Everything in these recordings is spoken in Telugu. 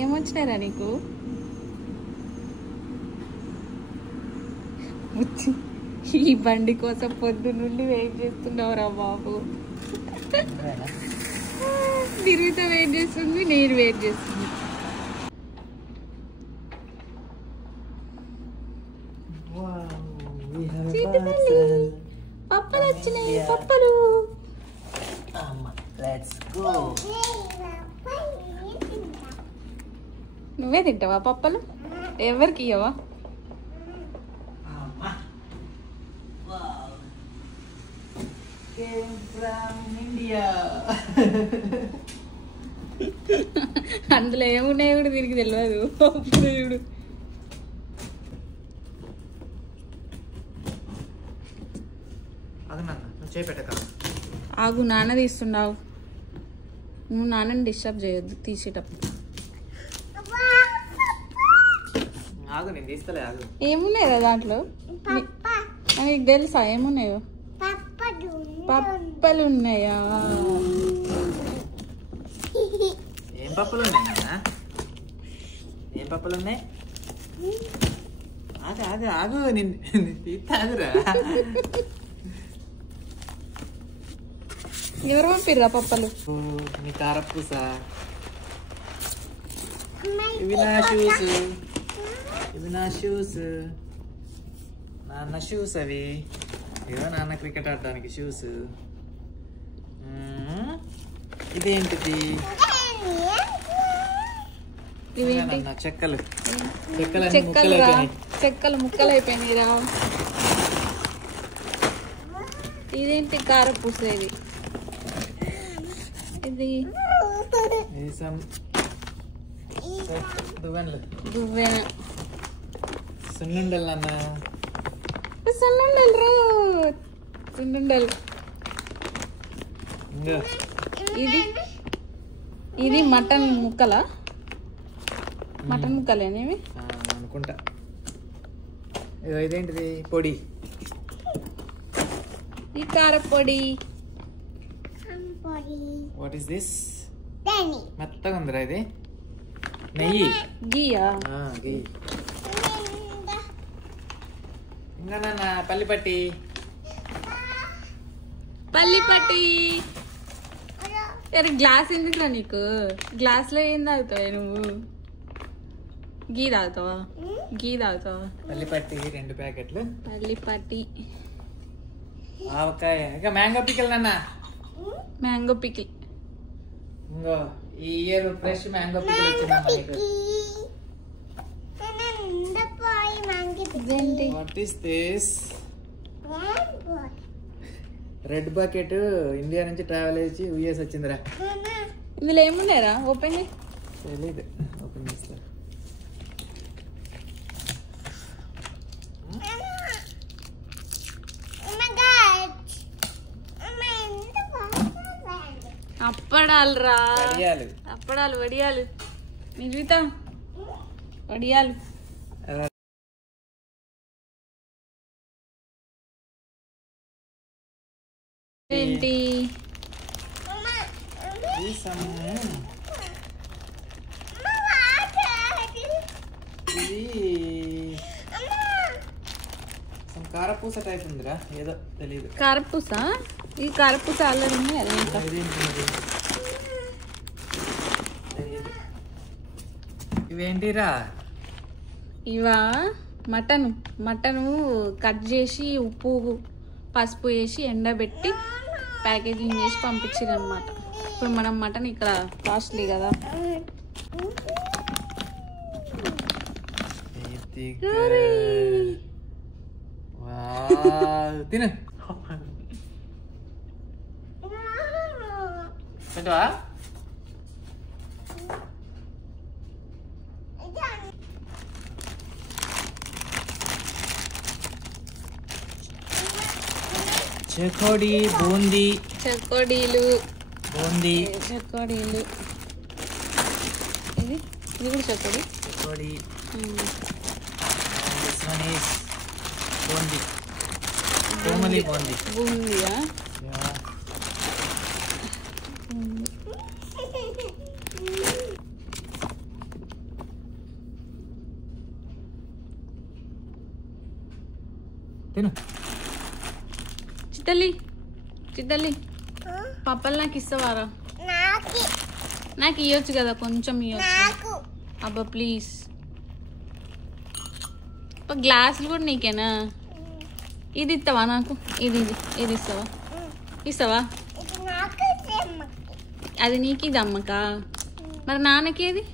ఏమొచ్చినారా నీకు? ఈ బండి కోసం పొద్దు నుండి వెయిట్ చేస్తున్నావురా బాబు. తిరుగుతా వెయిట్ చేస్తుంది, నేను వెయిట్ చేస్తుంది. పప్పలు వచ్చినాయి, పప్పలు. నువ్వే తింటావా పప్పలు? ఎవరికి ఇయ్యవా? అందులో ఏమున్నాయో కూడా దీనికి తెలియదు. చూడు ఆగు, నాన్న తీస్తున్నావు. నువ్వు నాన్నని డిస్టర్బ్ చేయొద్దు తీసేటప్పుడు. ఏమున్నాయి దాంట్లో? నీకు తెలుసా ఏమున్నాయో? పప్పలు ఉన్నాయా? ఏం పప్పులు ఉన్నాయి? ఏం పప్పులు ఉన్నాయి? ఆగు ఆగు ఆగు, ఆగురా. ఎవరు పంపిర్రా పప్పలు? నీ కారపూస. ఇవి నా షూస్, ఇవి నా షూస్, నాన్న షూస్ అవి. ఇవో నాన్న క్రికెట్ ఆడడానికి షూస్. ఇదేంటిది? చెక్కలు. చెక్కలు ముక్కలు అయిపోయినాయిరా. ఇదేంటి? కారపూస. ఇది దువ్వెన. సున్నుండలు అన్న, సున్నుండలు. సున్నుండలు. ఇది మటన్ ముక్కలా? మటన్ ముక్కలేనేవి అనుకుంటా. ఇదేంటిది? పొడి. ఈ కారపొడి. What is this? మెత్తగా ఉందిరా ఇది. నెయ్యి. గీయా? గీ. ఇంకా నాన్న పల్లిపట్టి. పల్లిపట్టి. గ్లాస్ ఎందుకురా నీకు? గ్లాస్ లో ఏం తాగుతావా నువ్వు? గీ తాగుతావా? గీ తాగుతావా? పల్లిపట్టి 2 ప్యాకెట్లు. పల్లిపట్టి. ఆవకాయ. ఇంకా మ్యాంగో పికిల్ నాన్న. Mango pickle. ఇంకో ఈ ఇయర్ ఫ్రెష్ మ్యాంగో పికిల్ వచ్చిందమ్మా నీకు. What is this? Red bucket. India నుంచి ట్రావెల్ చేసి యూఎస్ వచ్చిందిరా. ఇందులో ఏమున్నారా? ఓపెన్ చేయి. తెలీదు, ఓపెన్ చేస్తా. అప్పడాలు రా. అప్పడాలు, వడియాలు. నిర్విత వడియాలు. ఏంటి? కారపూస టైప్ ఉందిరా, ఏదో తెలీదు. కారపూస? ఈ కారపూస ఆల్రెడీ ఉంది. ఇవేంటిరా? ఇవా మటను కట్ చేసి ఉప్పు పసుపు వేసి ఎండబెట్టి ప్యాకేజింగ్ చేసి పంపించారు అనమాట. ఇప్పుడు మనం మటన్ ఇక్కడ కాస్ట్లీ కదా. తిను. పెట్టవా? చెకోడి, బూందీ. చెకోడీలు, బూందీ. చెకోడీలు. ఇది కూడా చెకోడి. చెకోడి. బూందీ. కోమలి బూందీ. బూందీయా? తిను. చిత్తల్లి చిత్తల్లి పప్పలు నాకు ఇస్తావారా? నాకు ఇవ్వచ్చు కదా, కొంచెం ఇవ్వచ్చు. అబ్బా ప్లీజ్. గ్లాసులు కూడా నీకేనా? ఇది ఇస్తావా నాకు? ఇది ఇది ఇది ఇస్తావా? ఇస్తావా? అది నీకు, ఇది అమ్మకా? మరి నాన్నకి ఏది?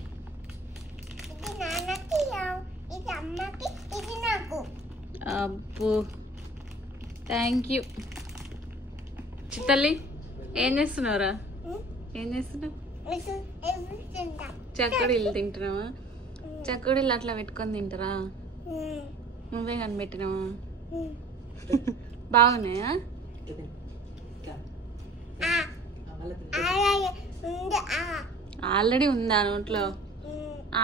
అబ్బో థ్యాంక్ యూ. చిత్తల్లి ఏం చేస్తున్నావురా? ఏం చేస్తున్నావు? చక్కడీళ్ళు తింటున్నావా? చక్కడీళ్ళు అట్లా పెట్టుకొని తింటారా? నువ్వే కనిపెట్టినావా? బాగున్నాయా? ఆల్రెడీ ఉందా నోట్లో?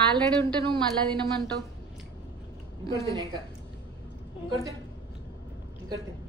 ఆల్రెడీ ఉంటే నువ్వు మళ్ళా తినమంటావు. ఇంకోటి తిను, ఇంకా ఇంకోటి తిను, ఇంకోటి తిను.